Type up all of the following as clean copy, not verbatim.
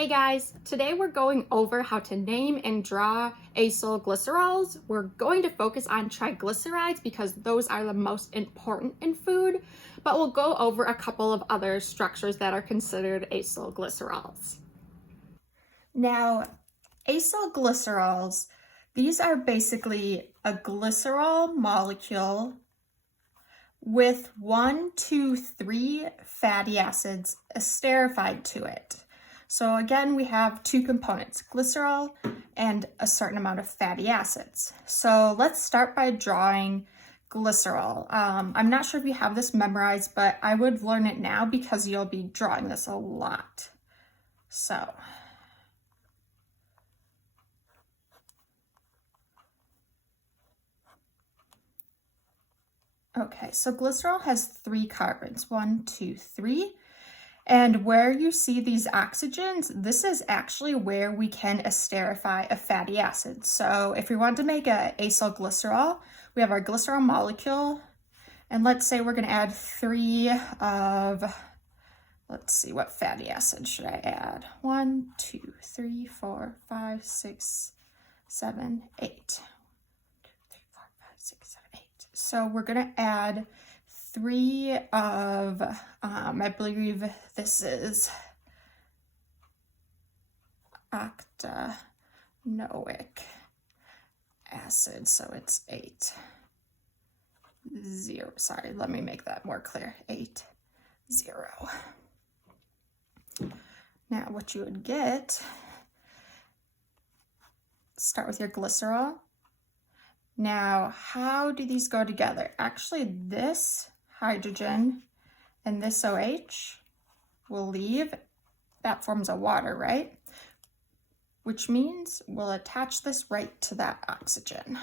Hey guys, today we're going over how to name and draw acyl glycerols. We're going to focus on triglycerides because those are the most important in food, but we'll go over a couple of other structures that are considered acyl glycerols. Now, acyl glycerols, these are basically a glycerol molecule with 1, 2, 3 fatty acids esterified to it. So again, we have two components, glycerol and a certain amount of fatty acids. So let's start by drawing glycerol. I'm not sure if you have this memorized, but I would learn it now because you'll be drawing this a lot. So glycerol has 3 carbons, 1, 2, 3. And where you see these oxygens, this is actually where we can esterify a fatty acid. So if we want to make an acyl glycerol, we have our glycerol molecule, and let's say we're going to add 3 of, let's see, what fatty acid should I add? 1, 2, 3, 4, 5, 6, 7, 8. 2, 3, 4, 5, 6, 7, 8. So we're going to add 3 of, I believe this is octanoic acid, so it's 8, 0. Sorry, let me make that more clear. 8, 0. Now, what you would get, start with your glycerol. Now, how do these go together? Actually, this hydrogen and this OH will leave. That forms a water, right? Which means we'll attach this right to that oxygen.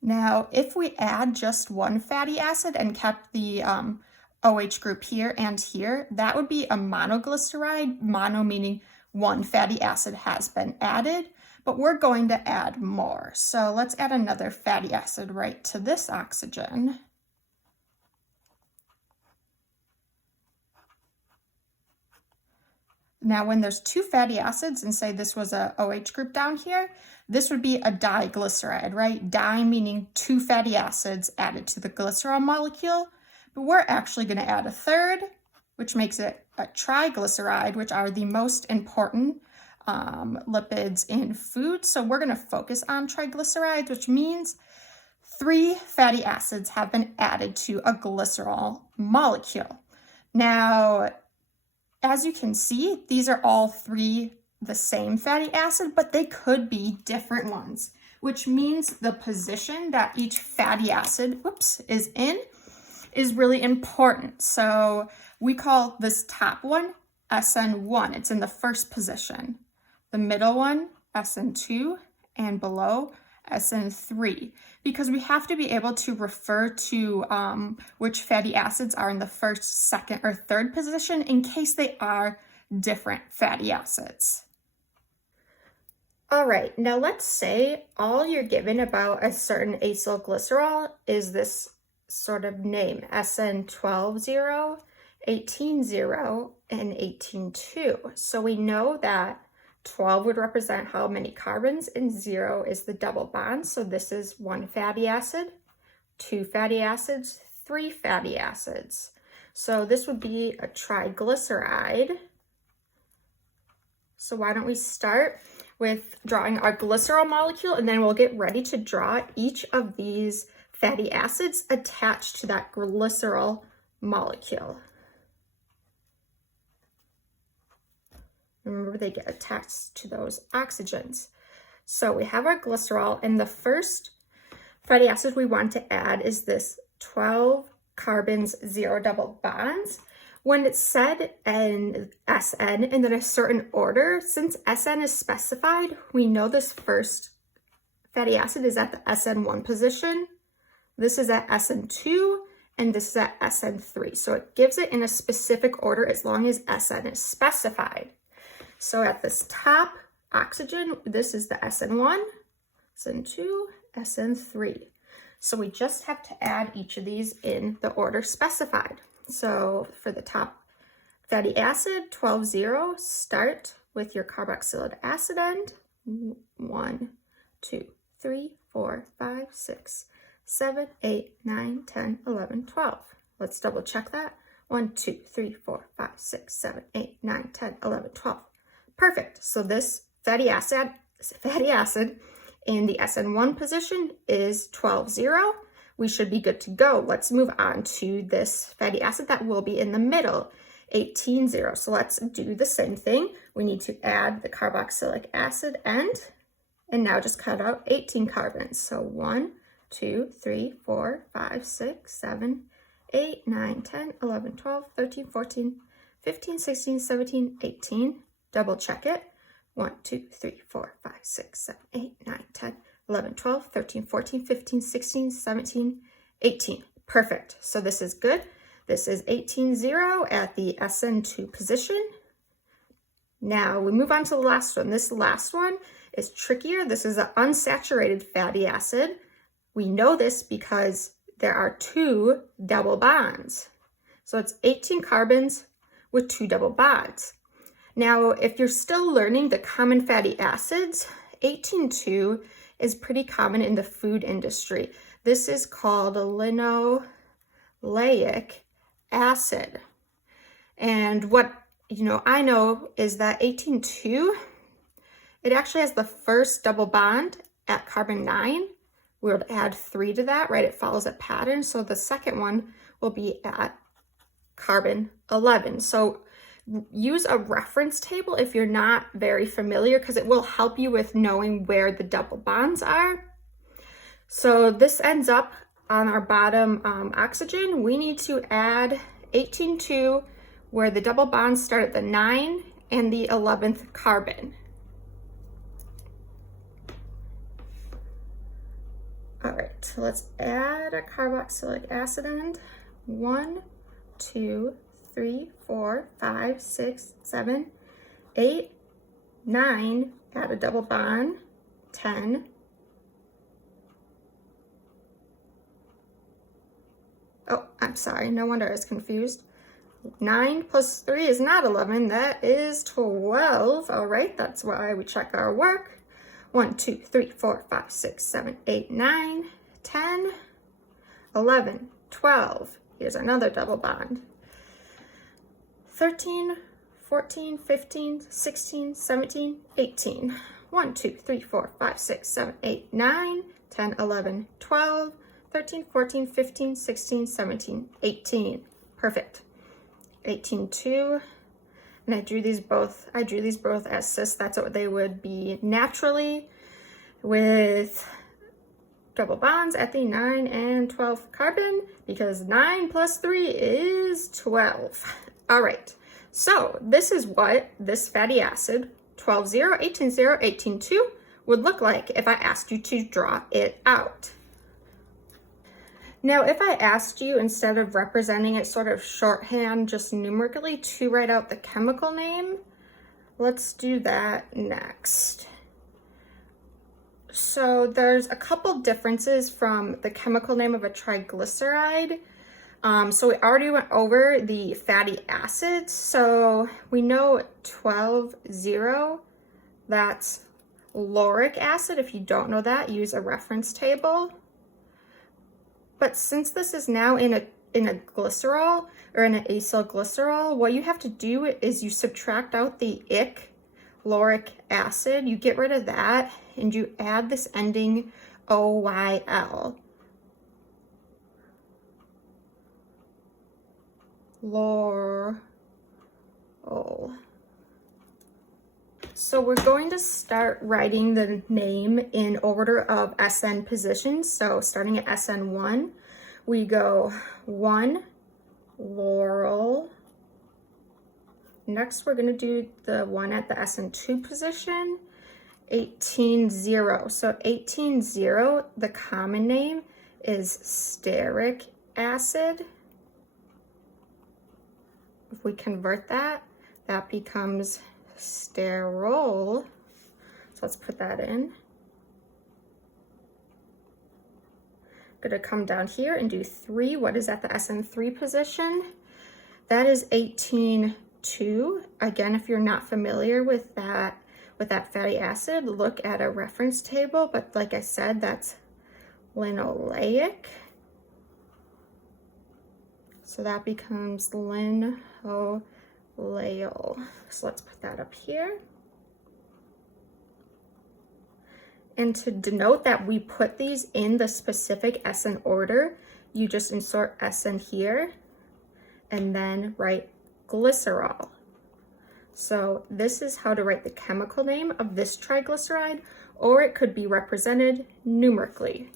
Now, if we add just one fatty acid and kept the OH group here and here, that would be a monoglyceride, mono meaning one fatty acid has been added, but we're going to add more. So let's add another fatty acid right to this oxygen. Now, when there's 2 fatty acids, and say this was a OH group down here, this would be a diglyceride, right? Di meaning 2 fatty acids added to the glycerol molecule, but we're actually going to add a third, which makes it a triglyceride, which are the most important lipids in food. So we're going to focus on triglycerides, which means 3 fatty acids have been added to a glycerol molecule. Now, as you can see, these are all 3 the same fatty acid, but they could be different ones, which means the position that each fatty acid, is in is really important. So we call this top one SN1. It's in the first position. The middle one, SN2, and below SN3, because we have to be able to refer to which fatty acids are in the first, second, or third position in case they are different fatty acids. All right, now let's say all you're given about a certain acyl glycerol is this sort of name, SN12-0, 18-0, and 18-2. So we know that 12 would represent how many carbons, and 0 is the double bond. So this is 1 fatty acid, 2 fatty acids, 3 fatty acids. So this would be a triglyceride. So why don't we start with drawing our glycerol molecule, and then we'll get ready to draw each of these fatty acids attached to that glycerol molecule. Remember, they get attached to those oxygens. So we have our glycerol, and the first fatty acid we want to add is this 12 carbons, 0 double bonds. When it's said in SN and in a certain order, since SN is specified, we know this first fatty acid is at the SN1 position. This is at SN2, and this is at SN3. So it gives it in a specific order as long as SN is specified. So at this top oxygen, this is the SN1, SN2, SN3. So we just have to add each of these in the order specified. So for the top fatty acid, 12-0, start with your carboxylic acid end. 1, 2, 3, 4, 5, 6, 7, 8, 9, 10, 11, 12. Let's double check that. 1, 2, 3, 4, 5, 6, 7, 8, 9, 10, 11, 12. Perfect. So this fatty acid in the SN1 position is 12-0. We should be good to go. Let's move on to this fatty acid that will be in the middle, 18-0. So let's do the same thing. We need to add the carboxylic acid end, and now just cut out 18 carbons. So 1, 2, 3, 4, 5, 6, 7, 8, 9, 10, 11, 12, 13, 14, 15, 16, 17, 18. Double check it. 1, 2, 3, 4, 5, 6, 7, 8, 9, 10, 11, 12, 13, 14, 15, 16, 17, 18. Perfect. So this is good. This is 18-0 at the SN2 position. Now we move on to the last one. This last one is trickier. This is an unsaturated fatty acid. We know this because there are 2 double bonds. So it's 18 carbons with 2 double bonds. Now, if you're still learning the common fatty acids, 18-2 is pretty common in the food industry. This is called linoleic acid. And what I know is that 18-2, it actually has the first double bond at carbon 9. We'll add 3 to that, right? It follows a pattern. So the second one will be at carbon 11. So use a reference table if you're not very familiar, because it will help you with knowing where the double bonds are. So this ends up on our bottom oxygen. We need to add 18-2 where the double bonds start at the 9 and the 11th carbon. All right, so let's add a carboxylic acid end. 1, 2, 3, 4, 5, 6, 7, 8, 9, add a double bond, 10, oh, I'm sorry, no wonder I was confused. 9 plus 3 is not 11, that is 12. All right, that's why we check our work. 1, 2, 3, 4, 5, 6, 7, 8, 9, 10, 11, 12. Here's another double bond. 13, 14, 15, 16, 17, 18. 1, 2, 3, 4, 5, 6, 7, 8, 9, 10, 11, 12, 13, 14, 15, 16, 17, 18. Perfect. 18-2. And I drew these both as cis. That's what they would be naturally, with double bonds at the 9 and 12 carbon, because 9 plus 3 is 12. All right, so this is what this fatty acid 12-0, 18-0, 18-2 would look like if I asked you to draw it out. Now, if I asked you, instead of representing it sort of shorthand, just numerically, to write out the chemical name, let's do that next. So there's a couple differences from the chemical name of a triglyceride. So we already went over the fatty acids. So we know 12-0, that's lauric acid. If you don't know that, use a reference table. But since this is now in a glycerol, or in an acyl glycerol, what you have to do is you subtract out the ic, lauric acid, you get rid of that, and you add this ending OYL. Laurol. So we're going to start writing the name in order of SN positions. So starting at SN1, we go 1, laurel. Next, we're going to do the one at the SN2 position, 18-0. So 18-0, the common name is stearic acid. If we convert that, that becomes sterol So let's put that in. Going to come down here and do 3. What is at the SN3 position? That is 18,2. Again, if you're not familiar with that fatty acid, look at a reference table. But like I said, that's linoleic. So that becomes linoleal. So let's put that up here. And to denote that we put these in the specific SN order, you just insert SN here and then write glycerol. So this is how to write the chemical name of this triglyceride, or it could be represented numerically.